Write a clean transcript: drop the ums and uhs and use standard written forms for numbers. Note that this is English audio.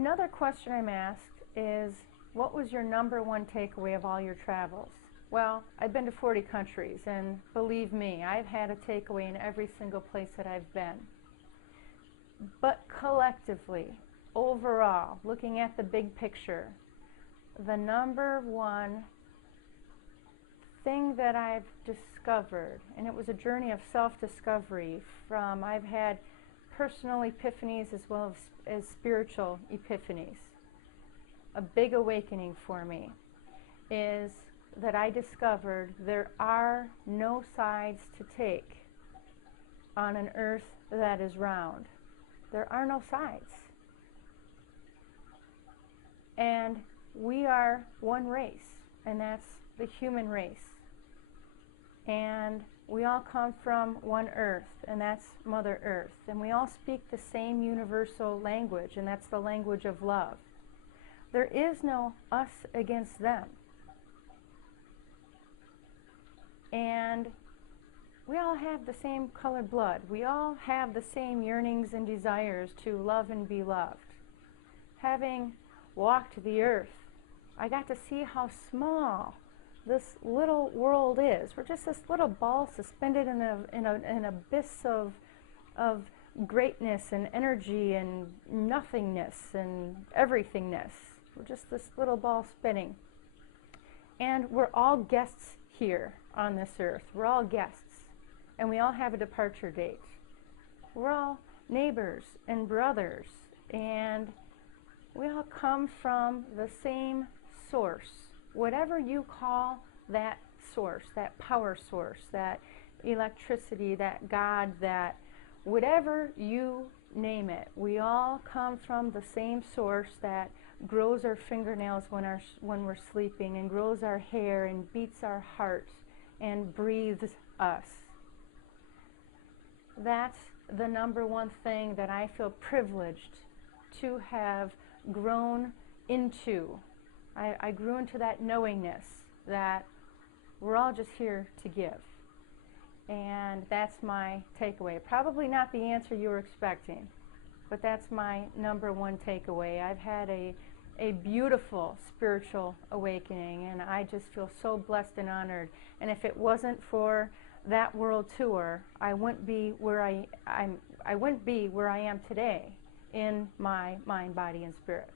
Another question I'm asked is, what was your number one takeaway of all your travels? Well, I've been to 40 countries, and believe me, I've had a takeaway in every single place that I've been. But collectively, overall, looking at the big picture, the number one thing that I've discovered, and it was a journey of self-discovery from, I've had personal epiphanies as well as spiritual epiphanies. A big awakening for me is that I discovered there are no sides to take on an earth that is round. There are no sides. And we are one race, and that's the human race. And we all come from one earth, and that's Mother Earth. And we all speak the same universal language, and that's the language of love. There is no us against them. And we all have the same colored blood. We all have the same yearnings and desires to love and be loved. Having walked the earth, I got to see how small this little world is. We're just this little ball suspended in an abyss of greatness and energy and nothingness and everythingness. We're just this little ball spinning. And we're all guests here on this earth. We're all guests. And we all have a departure date. We're all neighbors and brothers. And we all come from the same source. Whatever you call that source, that power source, that electricity, that God, that whatever you name it, we all come from the same source that grows our fingernails when we're sleeping, and grows our hair, and beats our heart, and breathes us. That's the number one thing that I feel privileged to have grown into. I grew into that knowingness that we're all just here to give. And that's my takeaway. Probably not the answer you were expecting, but that's my number one takeaway. I've had a beautiful spiritual awakening, and I just feel so blessed and honored. And if it wasn't for that world tour, I wouldn't be where I am today in my mind, body, and spirit.